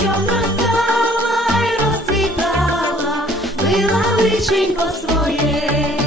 Щоб ростала й розцвітала, била личенько своє.